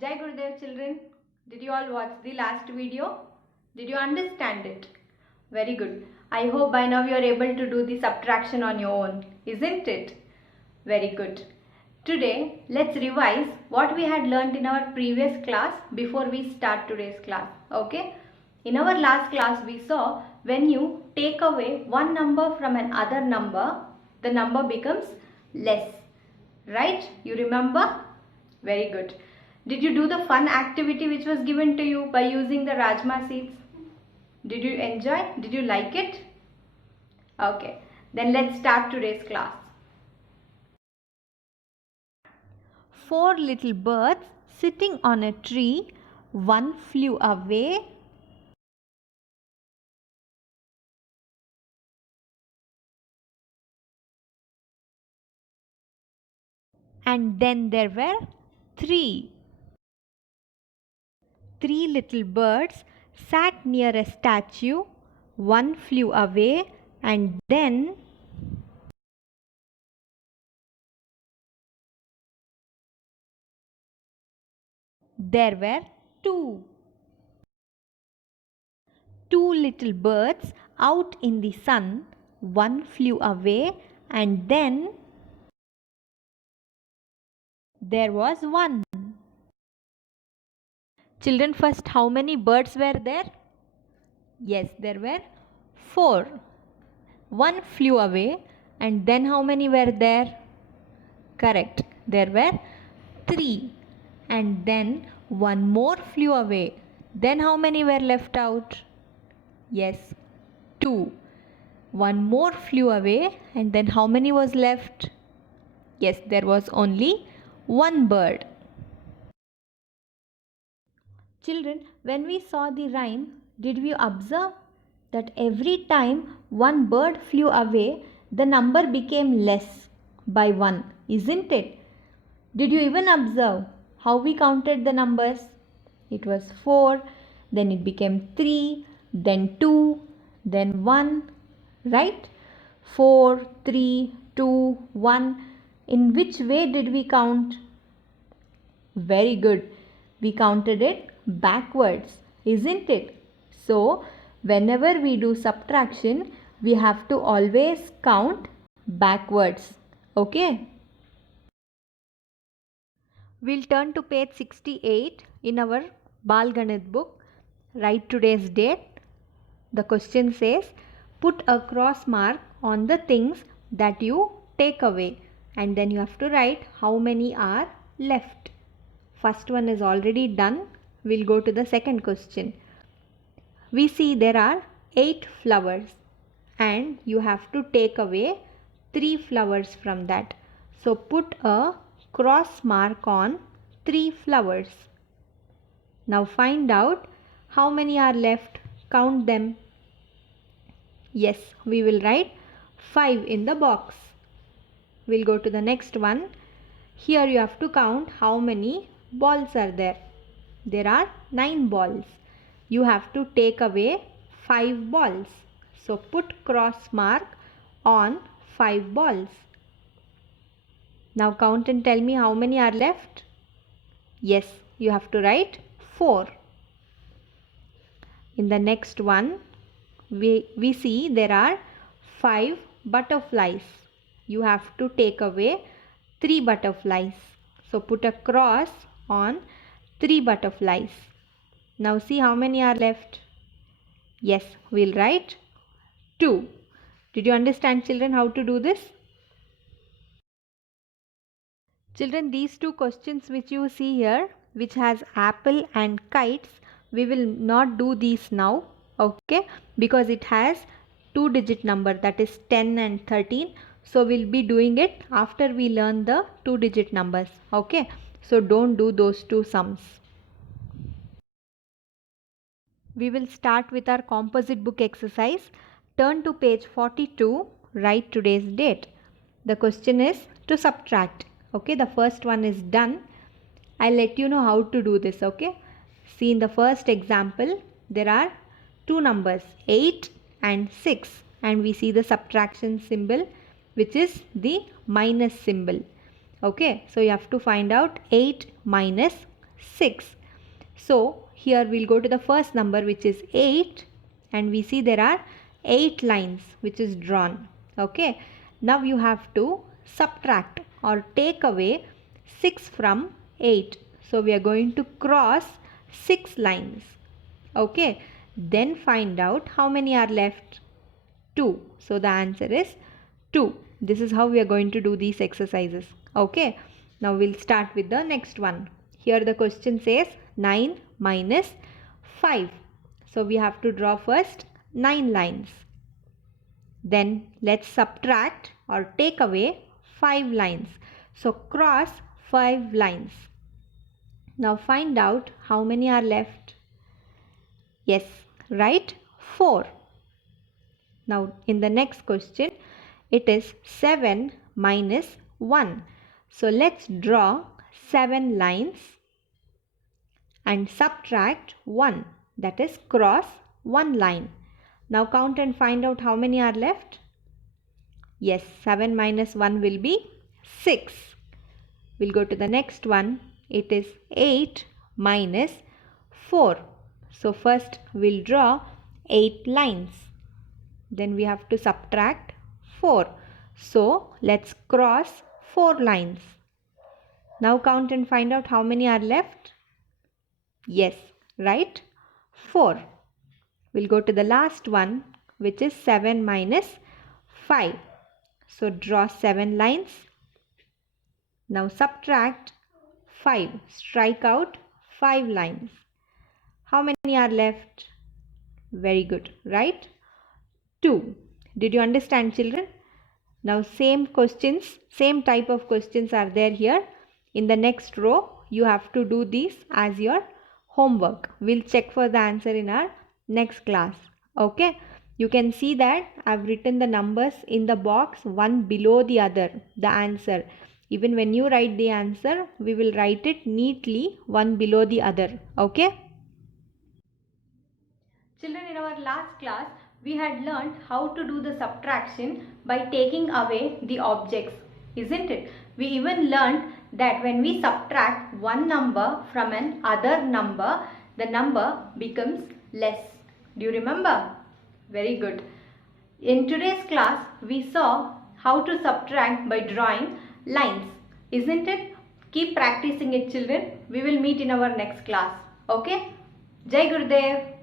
Jai Gurudev children, did you all watch the last video? Did you understand it? Very good. I hope by now you are able to do the subtraction on your own, isn't it? Very good. Today, let's revise what we had learnt in our previous class before we start today's class. Okay? In our last class, we saw when you take away one number from another number, the number becomes less. Right? You remember? Very good. Did you do the fun activity which was given to you by using the Rajma seeds? Did you enjoy? Did you like it? Okay. Then let's start today's class. 4 little birds sitting on a tree. One flew away. And then there were 3. 3 little birds sat near a statue. One flew away and then there were 2. 2 little birds out in the sun. One flew away and then there was 1. Children, first how many birds were there? Yes, there were 4. 1 flew away and then how many were there? Correct, there were 3. And then 1 more flew away. Then how many were left out? Yes, 2. 1 more flew away and then how many was left? Yes, there was only 1 bird. Children, when we saw the rhyme, did we observe that every time one bird flew away, the number became less by 1, isn't it? Did you even observe how we counted the numbers? It was 4, then it became 3, then 2, then 1, right? 4, 3, 2, 1. In which way did we count? Very good. We counted it backwards, isn't it? So, whenever we do subtraction, we have to always count backwards. Okay? We'll turn to page 68 in our Bal Ganit book. Write today's date. The question says, put a cross mark on the things that you take away. And then you have to write how many are left. First one is already done. We'll go to the second question. We see there are 8 flowers and you have to take away 3 flowers from that. So put a cross mark on 3 flowers. Now find out how many are left. Count them. Yes, we will write 5 in the box. We'll go to the next one. Here you have to count how many balls are there. There are 9 balls. You have to take away 5 balls. So put cross mark on 5 balls. Now count and tell me how many are left. Yes, you have to write 4. In the next one, we see there are 5 butterflies. You have to take away 3 butterflies. So put a cross on 3 butterflies. Now see how many are left. Yes, we'll write 2. Did you understand, children, how to do this? Children, these 2 questions which you see here, which has apple and kites, we will not do these now, okay, because it has 2-digit number, that is 10 and 13. So we'll be doing it after we learn the 2-digit numbers, okay. So don't do those 2 sums. We will start with our composite book exercise. Turn to page 42, write today's date. The question is to subtract. Okay, the first one is done. I'll let you know how to do this, okay. See, in the first example, there are 2 numbers, 8 and 6. And we see the subtraction symbol, which is the minus symbol. Okay, so you have to find out 8 minus 6. So here we'll go to the first number, which is 8, and we see there are 8 lines which is drawn. Okay, now you have to subtract or take away 6 from 8. So we are going to cross 6 lines. Okay, then find out how many are left. 2. So the answer is 2. This is how we are going to do these exercises. Okay, now we'll start with the next one. Here the question says 9 minus 5. So we have to draw first 9 lines. Then let's subtract or take away 5 lines. So cross 5 lines. Now find out how many are left. Yes, right? 4. Now in the next question, it is 7 minus 1. So let's draw 7 lines and subtract 1, that is cross 1 line. Now count and find out how many are left. Yes, 7 minus 1 will be 6. We'll go to the next one. It is 8 minus 4. So first we'll draw 8 lines. Then we have to subtract 4. So let's cross 4 lines. Now count and find out how many are left. Yes, right? 4. We'll go to the last one, which is 7 minus 5. So draw 7 lines. Now subtract 5. Strike out 5 lines. How many are left? Very good, right? 2. Did you understand, children? Now same questions, same type of questions are there here. In the next row, you have to do these as your homework. We'll check for the answer in our next class. Okay, you can see that I've written the numbers in the box one below the other, the answer. Even when you write the answer, we will write it neatly one below the other. Okay. Children, in our last class, we had learned how to do the subtraction by taking away the objects, isn't it? We even learned that when we subtract one number from an other number, the number becomes less. Do you remember? Very good. In today's class, we saw how to subtract by drawing lines, isn't it? Keep practicing it, children. We will meet in our next class. Okay? Jai Gurudev.